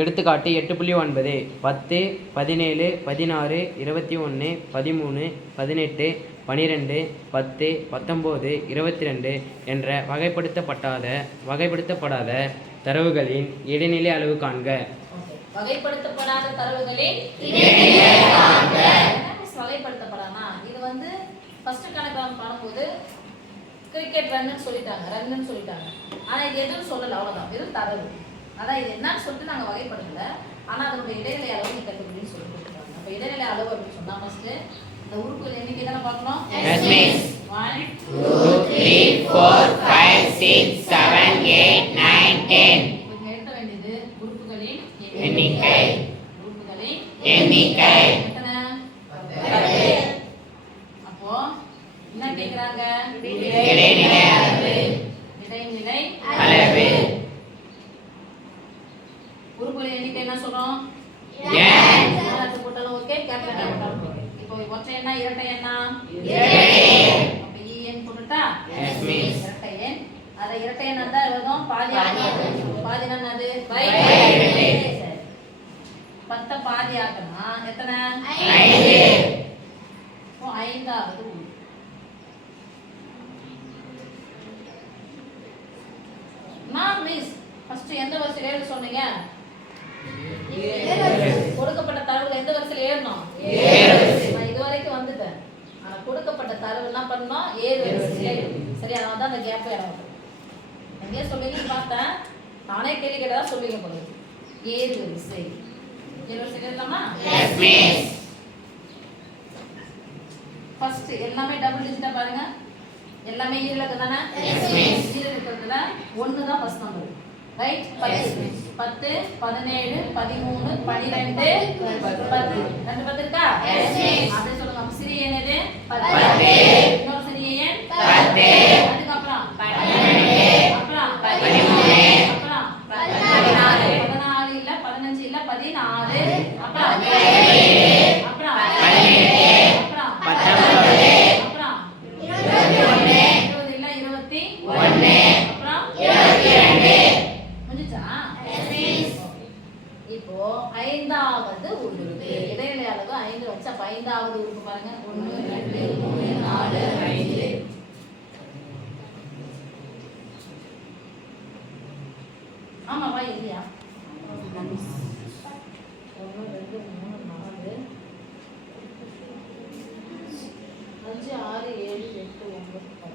எடுத்துக்காட்டு 8.9 10 17 16 21 13 18 12 10 19 22 என்ற வகைப்படுத்தப்படாத தரவுகளின் இடைநிலை அளவு காண்க. வகைப்படுத்தப்படாத தரவுகளின் வகைப்படுத்தப்படாமா இது வந்து ஃபர்ஸ்ட் கணக்கு பண்ணும்போது கிரிக்கெட் ரன்னு சொல்லிட்டாங்க. ஆனா இது எதுவும் சொல்லல, அவ்வளவுதான், வெறும் தரவு. அதான் இது என்னன்னு சொல்லிட்டு நாங்கள் வகைப்படுத்தல. ஆனால் அதனுடைய இடைநிலை அளவு நீ கண்டுபிடின்னு சொல்லி கொடுத்துருக்காங்க. அப்போ இடைநிலை அளவு அப்படின்னு சொன்னால் ஃபர்ஸ்ட் இந்த உறுப்புகள் எண்ணிக்கை தானே பார்க்கணும். 1 2 3 4 5 6 7 8 9 10. இப்போ எழுத வேண்டியது உறுப்புகளின் எண்ணிக்கை. எத்தனை? 10. அப்போ என்ன கேட்குறாங்க? இடைநிலை அளவு. உறுப்புகளின் எண்ணிக்கை என்ன சொல்றோம்? போட்டாலும் ஓகே, கேபிட்டல் போட்டாலும் ஓகே. இப்போ ஒற்றை எண்ணா இரட்டை எண்ணா? அப்ப en போட்டுட்டா இரட்டை எண். அத இரட்டை எண்ணா தான் எழுதும். பாதி என்னது? பை 2. 10 பாதி ஆக்கனா எத்தனை? 5. இப்போ 5வது நான் மிஸ் ஃபர்ஸ்ட் எந்த வரிசையில எழுத சொன்னீங்க? கொடுக்கப்பட்ட தரவுகள் எந்த வரிசையில ஏறணும்? நான் இது வரைக்கும் வந்துட்டேன். ஆனா கொடுக்கப்பட்ட தரவு எல்லாம் பண்ணோம் ஏறு வரிசையில. சரி, அதனால தான் அந்த கேப் இடம். எங்கேயே சொல்லுவீங்கன்னு பார்த்தேன், நானே கேள்வி கேட்டதா சொல்லுவீங்க போல. ஏறு வரிசை எழுதலாமா? ஃபர்ஸ்ட் எல்லாமே டபுள் டிஜிட்டா பாருங்க. எல்லாமே ஈரலுக்கு தானே? ஈரலுக்குல 1 தான் ஃபர்ஸ்ட் நம்பர். ரைட்? 10 17 13 12 10. 2 10 இருக்கா? அதே சொல்லுங்க. சிறிய எண் எது? 10. இன்னொரு சிறிய எண் 10. அதுக்கு அப்புறம் 12. அப்புறம் 13. அப்புறம் 14. 14 இல்ல, 15 இல்ல, 16. அப்புறம் 17. அப்புறம் 18. அப்புறம் 19. அப்புறம் 21. 20 இல்ல, 21. அப்புறம் 22. முடிஞ்சா? இப்போ 5வது உறுப்பு இடைநிலை அளவு 5 வச்சா 5வது உறுப்பு பாருங்க. 1 2 3 4 5. ஆமாவா இல்லையா? 1 2 3 4 5 6 7 8 9 10.